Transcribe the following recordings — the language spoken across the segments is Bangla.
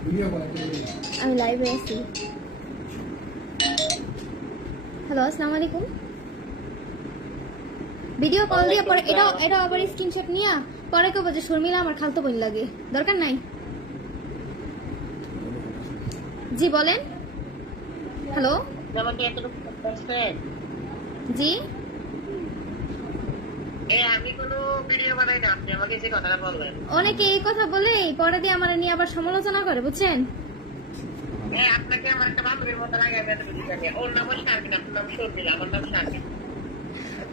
আমি লাইভে আছি। হ্যালো আসসালামু আলাইকুম ভিডিও কল দিয়ে পরে এটা এটা আবার স্ক্রিনশট নিয়া পরে কেউ বলছে শর্মিলা আমার খালতো বোন লাগে। দরকার নাই? জি বলেন। হ্যালো জি এ আমি কোনো ভিডিও বানাই না আপনি আমাকে যে কথাটা বললেন অনেকে এই কথা বলে পরে দিয়ে আমার নিয়ে আবার সমালোচনা করে বুঝছেন? মতো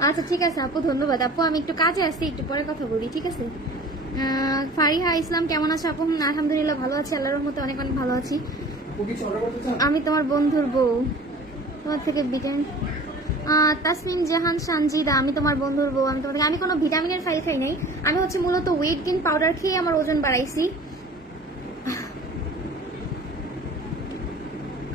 আচ্ছা ঠিক আছে আপু ধন্যবাদ। আপু আমি একটু কাজে আসছি একটু পরে কথা বলি ঠিক আছে? ফারিহা ইসলাম কেমন আছো আপু? আলহামদুলিল্লাহ ভালো আছি আল্লাহর রহমতে অনেক অনেক ভালো আছি। আমি তোমার বন্ধুর বউ। তোমার থেকে ভিটামিন তাসমিন জাহান সানজিদা, আমি তোমার বন্ধুর বউ, আমি তোমার থেকে- আমি কোনো ভিটামিনের ফাইল খাই নাই। আমি হচ্ছে মূলত ওয়েট গেইন পাউডার খেয়ে আমার ওজন বাড়াইছি।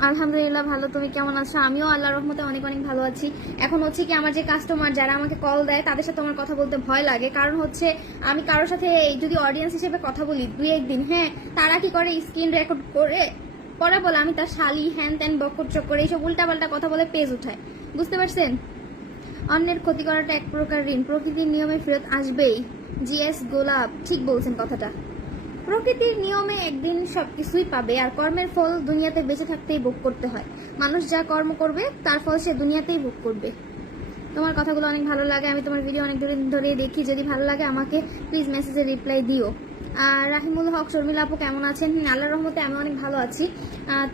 আলহামদুলিল্লাহ, ভালো। তুমি কেমন আছো? আমিও আল্লাহর রহমতে অনেক অনেক ভালো আছি। এখন হচ্ছে কি আমার যে কাস্টমার যারা আমাকে কল দেয়, তাদের সাথে আমার কথা বলতে ভয় লাগে। কারণ হচ্ছে, আমি কারোর সাথে এই যদি অডিয়েন্স হিসেবে কথা বলি, দুই একদিন হ্যাঁ তারা কি করে স্ক্রিন রেকর্ড করে? পরে বলে, আমি তার শালি, হ্যান ত্যান, বকর চক্কর, এইসব উল্টাপাল্টা কথা বলে পেজ উঠায়। বুঝতে পারছেন? অন্যের ক্ষতি করাটা এক প্রকার ঋণ। প্রকৃতির নিয়মে ফেরত আসবেই। জিএস গোলাপ ঠিক বলছেন কথাটা। প্রকৃতির নিয়মে একদিন সবকিছুই পাবে আর কর্মের ফল দুনিয়াতে বেঁচে থাকতেই ভোগ করতে হয়। মানুষ যা কর্ম করবে তার ফল সে দুনিয়াতেই ভোগ করবে। তোমার কথাগুলো অনেক ভালো লাগে আমি তোমার ভিডিও অনেক দিন ধরে দেখি। যদি ভালো লাগে আমাকে প্লিজ মেসেজে রিপ্লাই দিও। আর রাহিমুল হক শর্মিলা আপু কেমন আছেন? হুম, আল্লাহর রহমতে আমি অনেক ভালো আছি।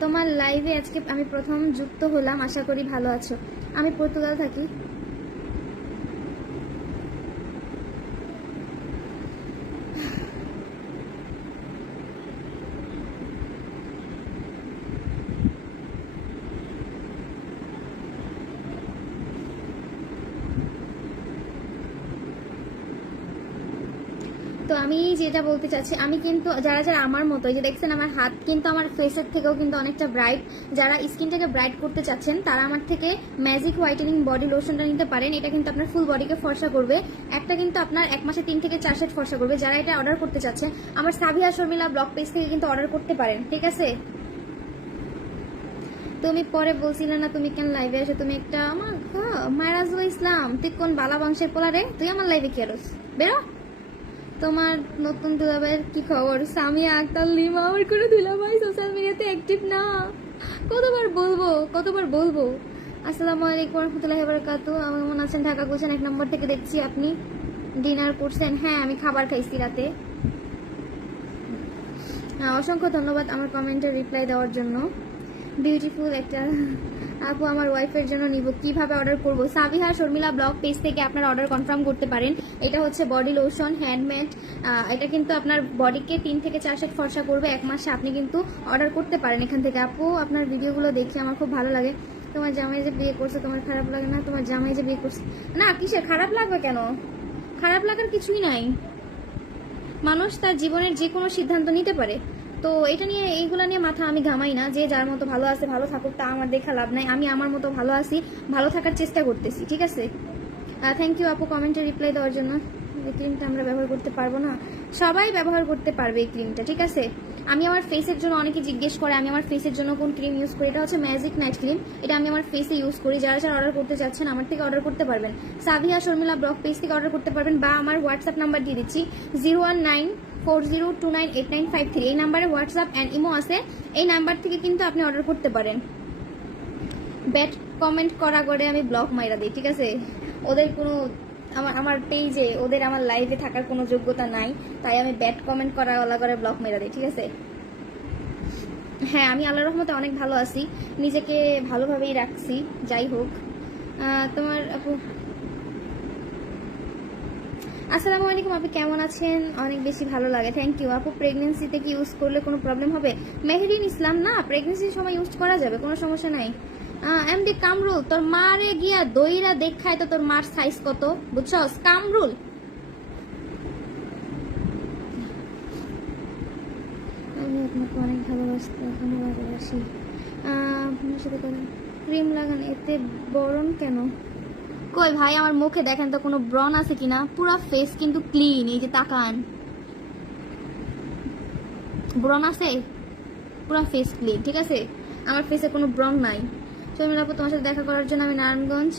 তোমার লাইভে আজকে আমি প্রথম যুক্ত হলাম আশা করি ভালো আছো। আমি পর্তুগাল থাকি। তো আমি যেটা বলতে চাচ্ছি, আমি কিন্তু, যারা যারা আমার মতো যে দেখছেন আমার হাত কিন্তু আমার ফেসের থেকেও কিন্তু অনেকটা ব্রাইট যারা স্কিনটাকে ব্রাইট করতে চাচ্ছেন, তারা আমার থেকে ম্যাজিক হোয়াইটেনিং বডি লোশনটা নিতে পারেন। এটা কিন্তু আপনার ফুল বডিকে ফর্সা করবে। একটা কিন্তু আপনার এক মাসে তিন থেকে চার সেট ফর্সা করবে। যারা এটা অর্ডার করতে চাচ্ছেন, আমার সাবিয়া শর্মিলা ব্লগ পেজ থেকে কিন্তু অর্ডার করতে পারেন, ঠিক আছে? তুমি পরে বলছিলে না তুমি কেন লাইভে আসো তুমি একটা, আমার মায়রাজুল ইসলাম, তুই কোন বালা বংশের পোলা রে? তুই আমার লাইভে কি বেরো। তোমার নতুন দুলাভাইয়ের কি খবর? সামিয়া আক্তার লিমা আমার কোনো দুলাভাই সোশ্যাল মিডিয়াতে অ্যাক্টিভ না। কতবার বলব কতবার বলব? আসসালামু আলাইকুম রহমতুল্লাহ বারকাতু। আমার মনে আছেন ঢাকা গুলশান এক নম্বর থেকে দেখছি আপনি। ডিনার করছেন হ্যাঁ আমি খাবার খাইছি রাতে। অসংখ্য ধন্যবাদ আমার কমেন্টের রিপ্লাই দেওয়ার জন্য। বিউটিফুল একটা আপু, আমার ওয়াইফের জন্য নিব। কীভাবে অর্ডার করব? সাবিহা শর্মিলা ব্লগ পেজ থেকে আপনারা অর্ডার কনফার্ম করতে পারেন। এটা হচ্ছে বডি লোশন হ্যান্ডমেড এটা কিন্তু আপনার বডিকে তিন থেকে চার সেট ফর্সা করবে এক মাসে। আপনি কিন্তু অর্ডার করতে পারেন এখান থেকে। আপু, আপনার ভিডিওগুলো দেখি আমার খুব ভালো লাগে। তোমার জামাই যে বিয়ে করছে, তোমার খারাপ লাগে না? তোমার জামাই যে বিয়ে করছে। না, কিসের? খারাপ লাগবে কেন? খারাপ লাগার কিছুই নাই। মানুষ তার জীবনের যে কোনো সিদ্ধান্ত নিতে পারে। তো এটা নিয়ে, এইগুলো নিয়ে মাথা আমি ঘামাই না যে যার মতো ভালো আছে, ভালো থাকুক, তা আমার দেখা লাভ নাই। আমি আমার মতো ভালো আছি, ভালো থাকার চেষ্টা করতেছি, ঠিক আছে? থ্যাংক ইউ আপু কমেন্টে রিপ্লাই দেওয়ার জন্য। এই ক্রিমটা আমরা ব্যবহার করতে পারব না। সবাই ব্যবহার করতে পারবে এই ক্রিমটা ঠিক আছে? আমি আমার ফেসের জন্য অনেকে জিজ্ঞেস করে, আমি আমার ফেসের জন্য কোন ক্রিম ইউজ করি? এটা হচ্ছে ম্যাজিক নাইট ক্রিম এটা আমি আমার ফেসে ইউজ করি। যারা যারা অর্ডার করতে চাচ্ছেন আমার থেকে অর্ডার করতে পারবেন। সাভিয়া শর্মিলা ব্লগ পেজ থেকে অর্ডার করতে পারবেন বা আমার হোয়াটসঅ্যাপ নাম্বার দিয়ে দিচ্ছি zero one nine four zero two nine eight nine five three এই নাম্বারে হোয়াটসঅ্যাপ অ্যান্ড ইমো আছে। এই নাম্বার থেকে কিন্তু আপনি অর্ডার করতে পারেন। ব্যাড কমেন্ট করা করে আমি ব্লগ মাইরা দিই, ঠিক আছে? ওদের কোনো আমার আমার পেজে ওদের আমার লাইভে থাকার কোনো যোগ্যতা নাই, তাই আমি ব্যাড কমেন্ট করা ওলা করে ব্লগ মেরা দিই, ঠিক আছে? হ্যাঁ আমি আল্লাহ রহমতে অনেক ভালো আছি। নিজেকে ভালোভাবেই রাখছি, যাই হোক। তোমার আপু আসসালামু আলাইকুম, আপনি কেমন আছেন? অনেক বেশি ভালো লাগে। থ্যাংক ইউ আপু প্রেগনেন্সিতে কি ইউজ করলে কোনো প্রবলেম হবে? মেহরিন ইসলাম, না প্রেগনেন্সির সময় ইউজ করা যাবে, কোনো সমস্যা নাই। এমডি কামরুল, তোর মারে গিয়া দইরা দেখায় তো তোর মার সাইজ কত? বুঝছস? কামরুল। আমি আপনাকে অনেক ভালোবাসতে এখনও ভালোবাসি আপনার সাথে কথা ক্রিম লাগান, এতে বরণ কেন? কই ভাই, আমার মুখে দেখেন তো কোনো ব্রন আছে কিনা? পুরো ফেস কিন্তু ক্লিন এই যে তাকান। ব্রন আছে? পুরো ফেস ক্লিন ঠিক আছে? আমার ফেসে কোনো ব্রন নাই। শর্মিলা আপু তোমার সাথে দেখা করার জন্য আমি নারায়ণগঞ্জ।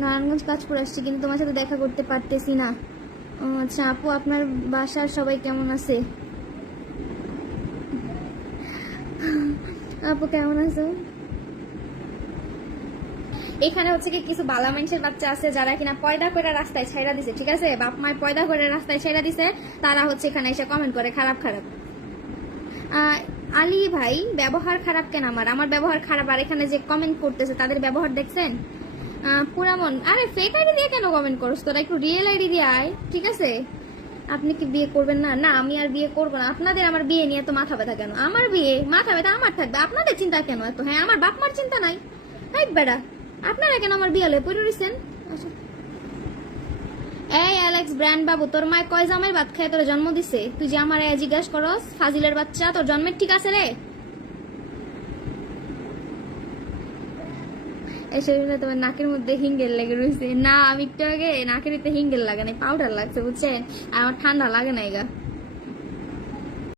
নারায়ণগঞ্জ কাজপুর আসছি, কিন্তু তোমার সাথে দেখা করতে পারতেছি না। আচ্ছা আপু, আপনার বাসার সবাই কেমন আছে? আপু, কেমন আছো? এখানে হচ্ছে কি কিছু বালা মানুষের বাচ্চা আছে যারা কিনা পয়দা করে রাস্তায় ছাইরা দিছে, ঠিক আছে? বাপ মায়ের পয়দা করে রাস্তায় ছাইরা দিছে, তারা হচ্ছে এখানে এসে কমেন্ট করে, খারাপ খারাপ। আলী ভাই, ব্যবহার খারাপ কেন আমার? আমার ব্যবহার খারাপ, আর এখানে যে কমেন্ট করতেছে, তাদের ব্যবহার দেখছেন? পুরামন, আরে ফেক আইডি দিয়ে কেন কমেন্ট করছ তোরা একটু রিয়েল আইডি দিয়ে আয়, ঠিক আছে? আপনি কি বিয়ে করবেন না? না, আমি আর বিয়ে করব না। আপনাদের আমার বিয়ে নিয়ে তো মাথা ব্যথা কেন? আমার বিয়ে মাথা ব্যথা আমার থাকবে। আপনাদের চিন্তা কেন এত? হ্যাঁ আমার বাপ মার চিন্তা নাই। হাইট বেড়া। আপনারা কেন আমার বিয়ালে পড়ে রইছেন? আসো। এই অ্যালেক্স ব্র্যান্ড বাবু তোর মায় কয় জামাই ভাত খায় তোর জন্ম দিছে? তুই যে আমার জিজ্ঞাসা করস, ফাজিলের বাচ্চা তোর জন্মের ঠিক আছে রে? এসে তোমার নাকের মধ্যে হিঙ্গেল লেগে রয়েছে না, আমি একটু আগে নাকের ভিতরে হিঙ্গেল লাগে না পাউডার লাগছে, বুঝছেন? আর আমার ঠান্ডা লাগে না এগা